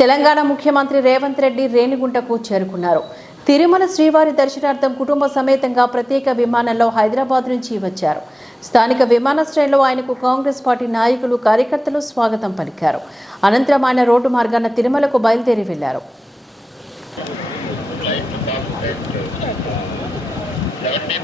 తెలంగాణ ముఖ్యమంత్రి రేవంత్ రెడ్డి రేణిగుంటకు చేరుకున్నారు. తిరుమల శ్రీవారి దర్శనార్థం కుటుంబ సమేతంగా ప్రత్యేక విమానంలో హైదరాబాద్ నుంచి వచ్చారు. స్థానిక విమానాశ్రయంలో ఆయనకు కాంగ్రెస్ పార్టీ నాయకులు కార్యకర్తలు స్వాగతం పలికారు. అనంతరం ఆయన రోడ్డు మార్గాన తిరుమలకు బయలుదేరి వెళ్ళారు. Seventeen